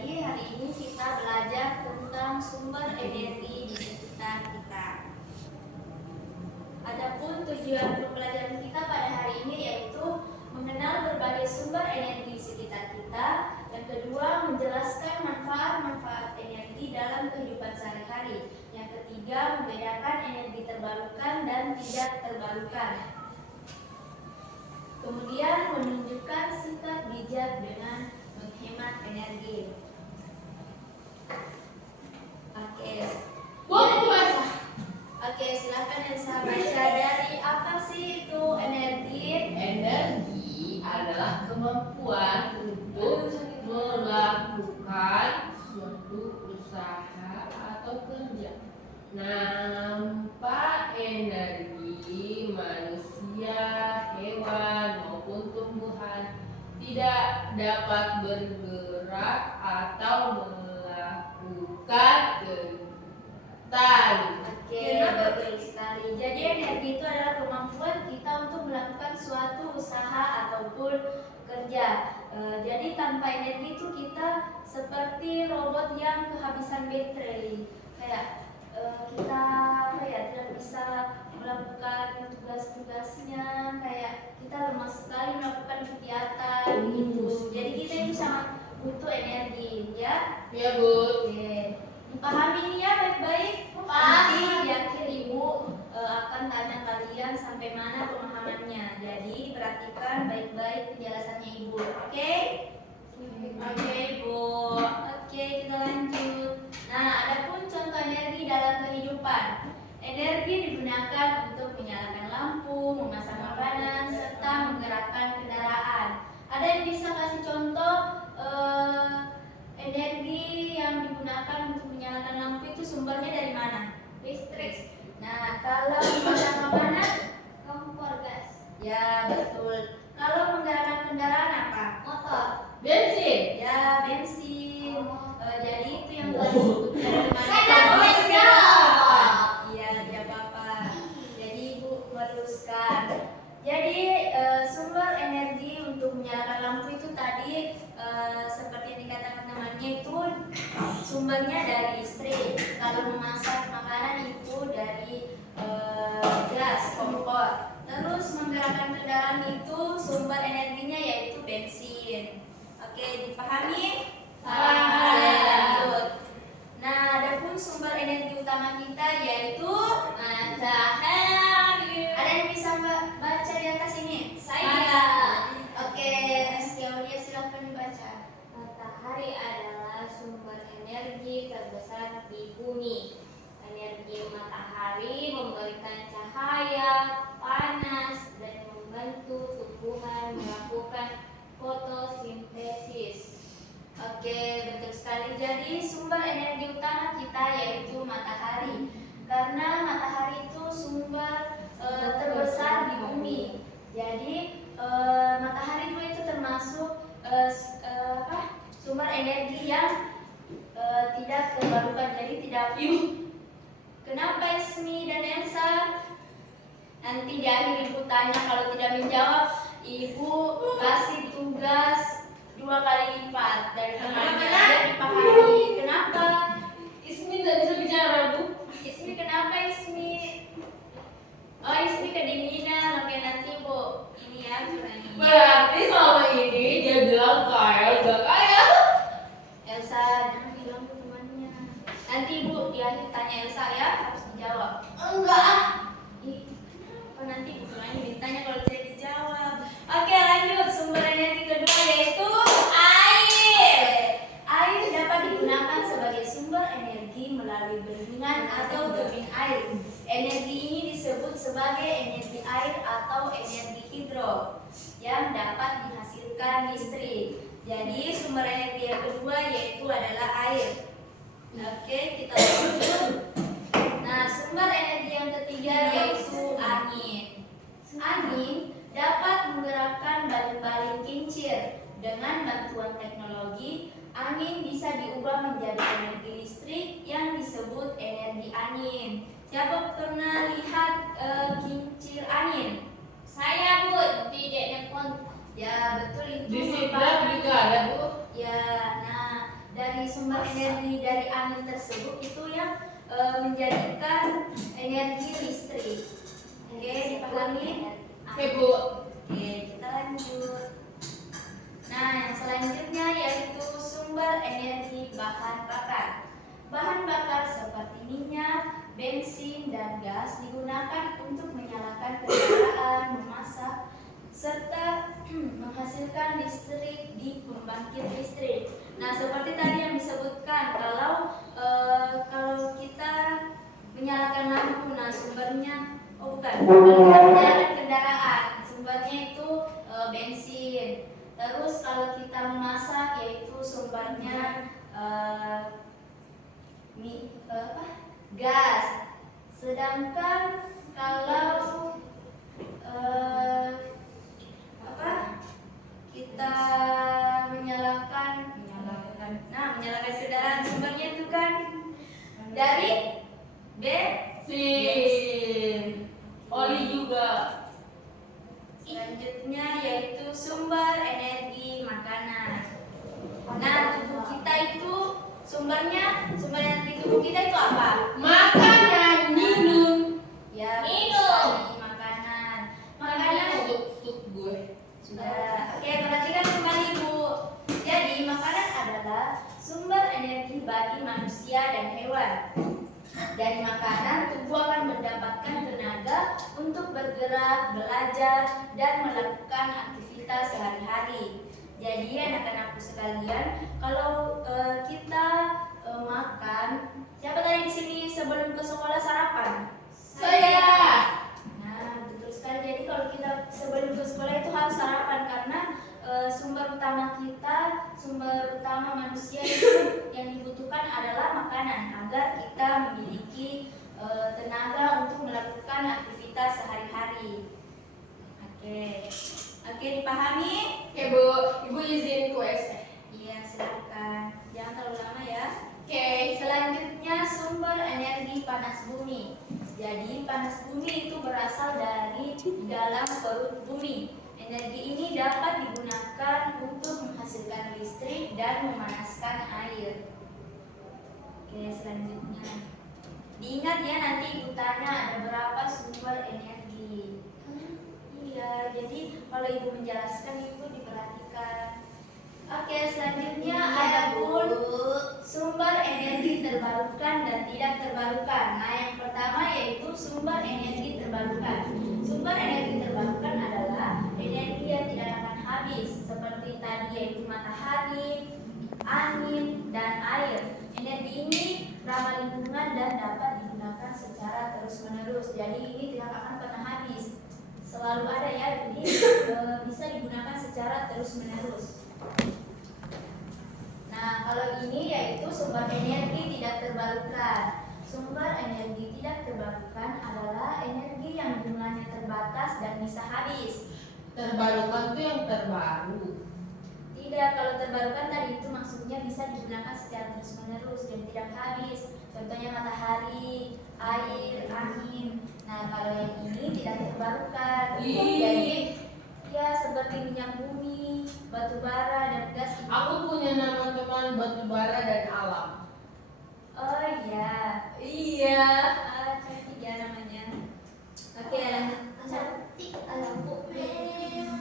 Jadi hari ini kita belajar tentang sumber energi di sekitar kita. Adapun tujuan pembelajaran kita pada hari ini yaitu mengenal berbagai sumber energi di sekitar kita. Yang kedua, menjelaskan manfaat-manfaat energi dalam kehidupan sehari-hari. Yang ketiga, membedakan energi terbarukan dan tidak terbarukan. Kemudian menunjukkan sikap bijak dengan menghemat energi. Oke, silakan Elsa baca dari apa sih itu energi? Energi adalah kemampuan untuk melakukan suatu usaha atau kerja. Nampak energi manusia, hewan maupun tumbuhan tidak dapat bergerak atau melakukan kegiatan. Oke, betul sekali. Jadi energi itu adalah kemampuan kita untuk melakukan suatu usaha ataupun kerja. Jadi tanpa energi itu kita seperti robot yang kehabisan baterai. Kayak kita tidak bisa melakukan tugas-tugasnya, kayak kita lemah sekali melakukan kegiatan gitu. Jadi kita itu sangat butuh energi, ya? Ya, Bu. Oke. Dipahami ini ya baik-baik. Nanti di akhir Ibu akan tanya kalian sampai mana pemahamannya. Jadi diperhatikan baik-baik penjelasannya Ibu. Oke? Oke, Bu. Oke, kita lanjut. Nah, adapun contoh energi dalam kehidupan. Energi digunakan untuk menyalakan lampu, memasang makanan, serta menggerakkan kendaraan. Ada yang bisa kasih contoh energi yang digunakan untuk menyalakan lampu itu sumbernya dari mana? Listrik. Nah, kalau memasang makanan, kompor gas. Ya, betul. Kalau menggerakkan kendaraan apa? Motor. Bensin. Ya, bensin. Jadi itu yang telah disebutkan kemarin. Iya, tidak apa-apa. Jadi Ibu meluruskan. Jadi sumber energi untuk menyalakan lampu itu tadi seperti yang dikatakan namanya itu sumbernya dari listrik. Kalau memasak makanan itu dari gas, kompor. Terus menggerakkan kendaraan itu sumber energinya yaitu bensin. Oke, dipahami? Lanjut. Nah, adapun sumber energi utama kita yaitu matahari. Ada yang bisa baca di atas ini? Saya. Oke, Rizky Aulia silahkan dibaca. Matahari adalah sumber energi terbesar di bumi. Energi matahari memberikan cahaya, panas, dan membantu tumbuhan melakukan fotosintesis. Oke, betul sekali. Jadi sumber energi utama kita yaitu matahari. Karena matahari itu sumber terbesar di bumi. Jadi matahari itu termasuk sumber energi yang tidak terbarukan. Jadi tidak. Kenapa Ismi dan Elsa? Nanti di akhir Ibu tanya, kalau tidak menjawab Ibu kasih tugas 2 kali lipat dari temannya. Biar dipahami. Kenapa? Ismi tidak bisa bicara, Bu. Ismi kenapa Ismi? Oh, Ismi kedinginan. Oke, nanti Bu ini ya kurangin. Berarti selama ini dia bilang kaya, udah kaya. Elsa jangan bilang ke temannya. Nanti Ibu di akhir tanya Elsa ya, harus dijawab. Enggak. Kenapa nanti Ibu kurangin ditanya kalau tidak dijawab. Oke, lanjut. Sumber energi kedua yaitu air. Air dapat digunakan sebagai sumber energi melalui bendungan atau turbin air. Energi ini disebut sebagai energi air atau energi hidro yang dapat menghasilkan listrik. Jadi sumber energi yang kedua yaitu adalah air. Oke, kita lanjut. Nah, sumber energi yang ketiga yaitu angin. Angin dapat menggerakkan balon-balon kincir. Dengan bantuan teknologi, angin bisa diubah menjadi energi listrik yang disebut energi angin. Siapa pernah lihat kincir angin? Saya, Bu, di Deknepon. Ya, betul itu. Di sebelah juga ada, Bu. Ya, nah dari sumber energi dari angin tersebut itu yang menjadikan energi listrik. Oke, dipahami? Oke, Bu. Oke, kita lanjut. Nah, yang selanjutnya yaitu sumber energi bahan bakar. Bahan bakar seperti minyak, bensin, dan gas digunakan untuk menyalakan kendaraan, memasak, serta menghasilkan listrik di pembangkit listrik. Nah, seperti tadi yang disebutkan, kalau kita menyalakan lampu, nah sumbernya, oh bukan, kalau kita menyalakan kendaraan, sumbernya itu bensin. Terus kalau kita memasak, yaitu sumbernya gas. Sedangkan kalau kita menyalakan kendaraan, sumbernya itu kan dari Bensin. Oli juga. Selanjutnya yaitu sumber energi makanan. Nah, tubuh kita itu sumber energi tubuh kita itu apa? Makanan, minum. Ya, Minum. makanan. Sup gue. Sudah. Oke, perhatikan kembali Bu. Jadi makanan adalah sumber energi bagi manusia dan hewan. Dari makanan, tubuh akan mendapatkan tenaga untuk bergerak, belajar, dan melakukan aktivitas sehari-hari. Jadi anak-anakku sekalian, kalau kita makan, siapa tadi di sini sebelum ke sekolah sarapan? Saya. Nah, betul sekali. Jadi kalau kita sebelum ke sekolah itu harus sarapan karena sumber utama manusia itu yang dibutuhkan adalah makanan agar kita memiliki tenaga untuk melakukan aktivitas sehari-hari. Oke, dipahami? Oke, Bu. Ibu izin ke WC. Iya, silakan. Jangan terlalu lama ya. Oke. Selanjutnya sumber energi panas bumi. Jadi panas bumi itu berasal dari dalam perut bumi. Energi ini dapat digunakan untuk menghasilkan listrik dan memanaskan air. Oke, selanjutnya. Diingat ya, nanti ibu tanya ada berapa sumber energi. Iya, jadi kalau ibu menjelaskan itu diperhatikan. Oke, selanjutnya ada pun sumber energi terbarukan dan tidak terbarukan. Nah, yang pertama yaitu sumber energi terbarukan. Sumber energi terbarukan adalah energi yang tidak akan habis, seperti tadi yaitu matahari, angin, dan air. Energi ini ramah lingkungan dan dapat digunakan secara terus-menerus. Jadi ini tidak akan pernah habis, selalu ada ya. Jadi bisa digunakan secara terus-menerus. Nah, kalau ini yaitu sumber energi tidak terbarukan. Sumber energi tidak terbarukan adalah energi yang jumlahnya terbatas dan bisa habis. Terbarukan tuh yang terbaru. Tidak, kalau terbarukan tadi itu maksudnya bisa digunakan secara terus-menerus dan tidak habis. Contohnya matahari, air, angin. Nah, kalau yang ini tidak terbarukan. Jadi, ya seperti minyak bumi, batu bara, dan gas. Aku punya nama teman batu bara dan alam. Oh iya. Iya. Cantik ya namanya. Oke, lanjut. Cantik lampu merah.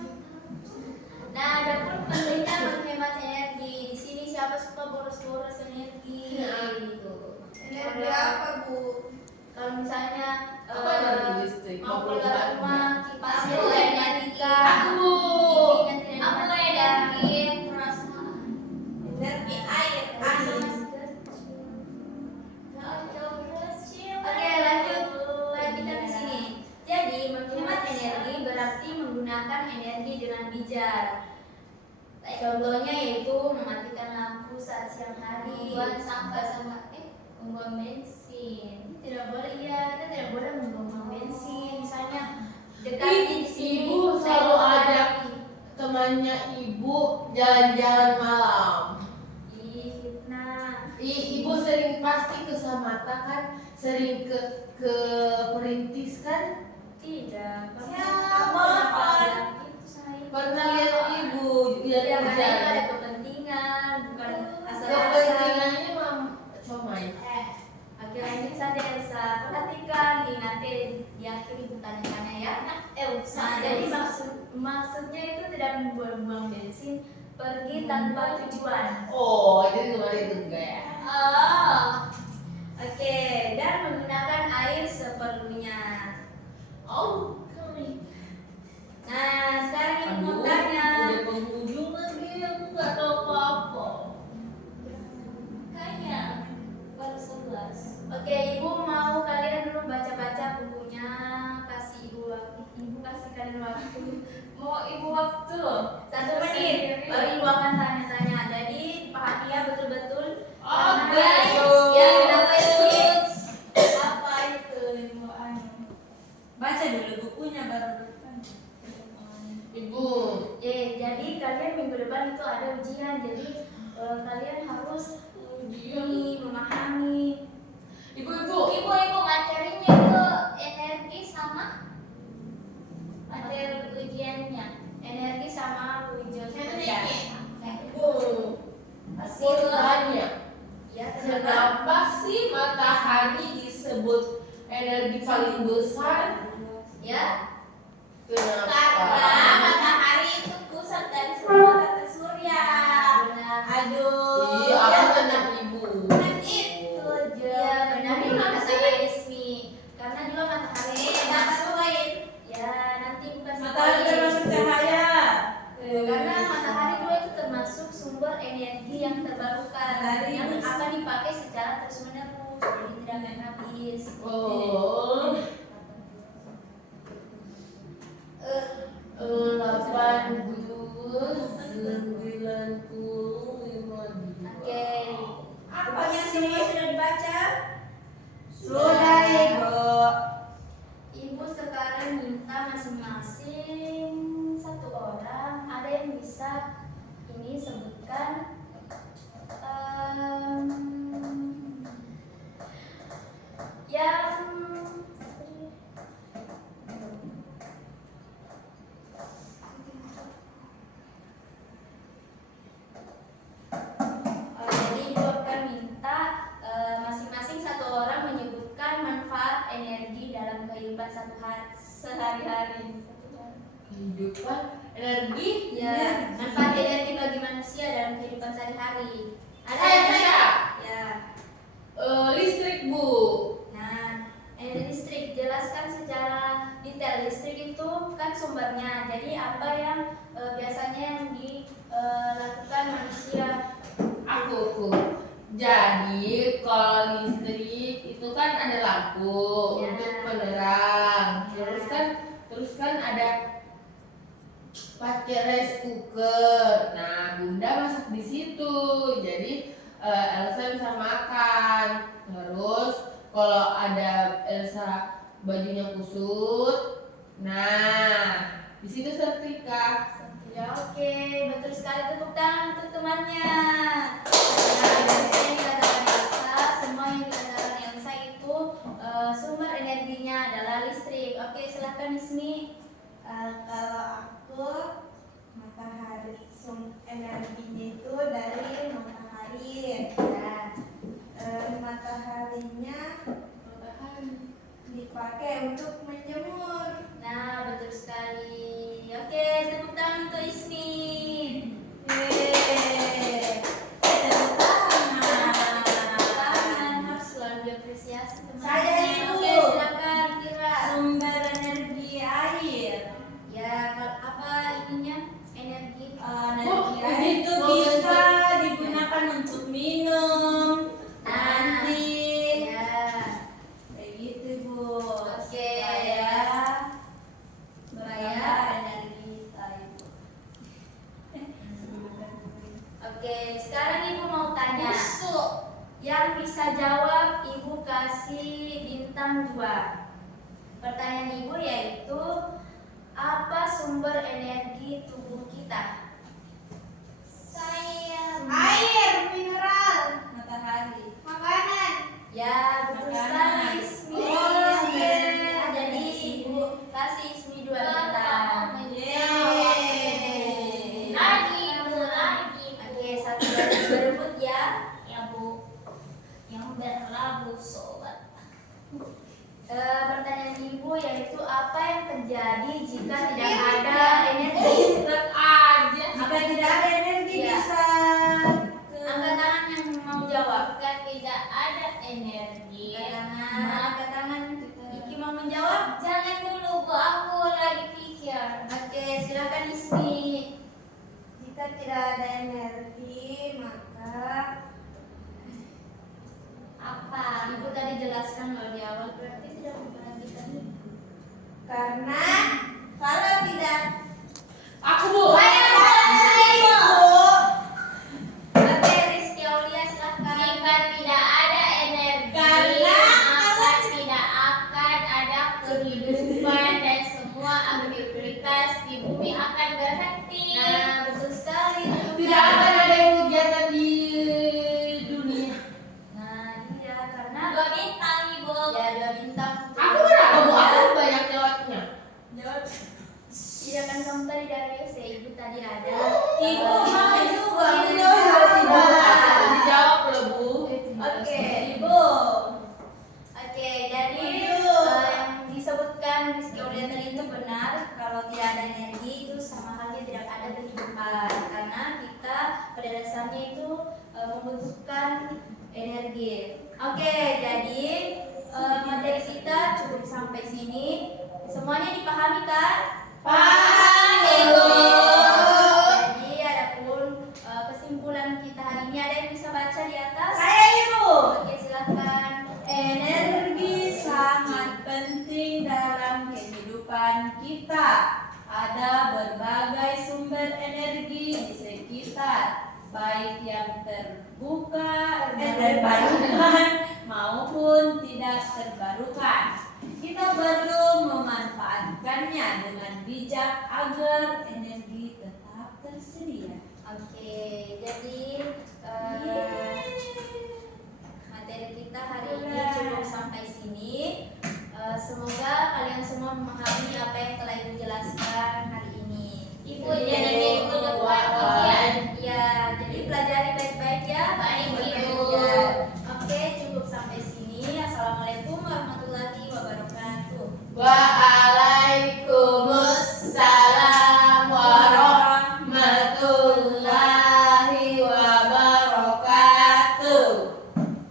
Nah, ada pun pentingnya menghemat energi. Di sini siapa suka boros-boros energi? Energi apa, Bu? Kalau misalnya Apa energi listrik? mau keluar 24 rumah, jam. kipasnya Aku tidak energi. dimatikan. Aku. TV-nya tidak Aku dimatikan. energi perasaan. Energi air, angin. Oke, lanjut. Lanjutkan di sini. Jadi, menghemat energi berarti menggunakan energi dengan bijak. Contohnya yaitu mematikan lampu saat siang hari. Buang sampah sama membuang bensin. Tidak boleh, ya, kita tidak boleh membuang bensin. Misalnya dekatnya di sini. Ibu selalu ada temannya ibu jalan-jalan malam. Ih, fitnah. Ibu sering pasti ke Samata kan, sering ke Perintis kan? Tidak. Siapa? Itu saya. Pernah lihat ibu Ya, karena itu ada jalan-jalan. kepentingan, bukan asal-asal. Kepentingan pergi tanpa tujuan. Oh, jadi kemarin itu enggak ya? Oh, oke. Dan menggunakan air seperlunya. Oh, kami. Nah, sekarang ibu mau Aduh, tanya. udah penghujung lagi, aku nggak tahu apa-apa. Kayaknya baru 11. Oke, ibu mau kalian dulu baca-baca bukunya. Kasih ibu kasih kalian waktu. Mau ibu waktu 1 menit. Baru ibu akan tanya-tanya. Jadi perhatian ya betul-betul. Oh, Karena bagus. ya kenapa itu? Apa itu ibu anu? Baca dulu bukunya baru bertanya. Ibu. Jadi kalian minggu depan itu ada ujian. Jadi kalian harus ini memahami. Ibu materinya itu energi sama materi ujiannya. Energi sama wujud Iya. benda. Ibu. Aku tanya. Ya, Kenapa sih matahari disebut energi paling besar? Ya, Karena Kenapa? matahari itu pusat dari semua tata surya. benar. Aduh. Iya, aku tanya ibu. Kan itu Ya, benar Tapi ini kenapa kata sih? Kak Ismi. Karena juga matahari Dapat poin. ya nanti bukan Matahari termasuk cahaya. Karena matahari juga itu termasuk sumber energi yang terbarukan Matahari yang terus. akan dipakai secara terus menerus, jadi tidak akan habis. Oh. 95. Oke. Apanya sih? Sudah dibaca? Sudah ibu. Ibu sekarang minta masing-masing satu orang ada yang bisa ini sebutkan yang jadi ibu akan minta masing-masing satu orang menyebutkan manfaat energi dalam kehidupan sehari-hari. Kehidupan energi. Ya, manfaat energi bagi manusia dalam kehidupan sehari-hari. Ada Saya, yang bisa? saya. Ya. Listrik, Bu. Nah, energi listrik jelaskan secara detail. Listrik itu kan sumbernya. Jadi apa yang biasanya yang dilakukan manusia? Aku. Jadi kalau listrik itu kan ada lampu Ya. untuk penerang. Ya. Terus kan ada pakai rice cooker. Nah, Bunda masak di situ. Jadi Elsa bisa makan. Terus kalau ada Elsa bajunya kusut, nah di situ setrika. Ya, oke, betul sekali, tepuk tangan untuk temannya. Nah, dari yang dikatakan Elsa, semua yang dikatakan Elsa itu sumber energinya adalah listrik. Oke, silakan Ismi. Kalau aku matahari energinya itu dari matahari. Mataharinya dipakai untuk menjemur. Nah, betul sekali. Oke, tepuk tangan untuk Ismi. Tepuk tangan. Tangan harus selalu diapresiasi teman. Saya, Ibu. Oke, silakan Kira. Sumber energi air. Ya, apa ininya? Energi. Energi Oh, air itu oh, bisa digunakan untuk minum, mandi, Ya. kayak gitu Bu. Oke. Supaya energi kita itu. Oke, sekarang Ibu mau tanya. Busuk. Yang bisa jawab Ibu kasih bintang 2. Pertanyaan Ibu yaitu apa sumber energi tubuh kita? Saya Air mineral, matahari. makanan. Ya, betul sekali Ismi. Oh, Jadi Ibu kasih Ismi 2 bintang. Yeay. Lagi, Bu, lagi. Oke, satu lagi berebut ya. Ya, Bu. Yang berlabu sobat. Pertanyaan Ibu yaitu apa yang terjadi jika tidak ada energi? Berat aja. Jika tidak ada energi, dasarnya itu membutuhkan energi. Oke, jadi materi kita cukup sampai sini. Semuanya dipahami kan? Paham, Ibu. Ibu. Jadi adapun kesimpulan kita hari ini, ada yang bisa baca di atas? Saya Ibu. Oke, silakan. Energi sangat penting dalam kehidupan kita. Ada berbagai sumber energi di sekitar, baik yang terbuka, terbarukan maupun tidak terbarukan. Kita perlu memanfaatkannya dengan bijak agar energi tetap tersedia. Oke, jadi materi kita hari ini cukup sampai sini. Semoga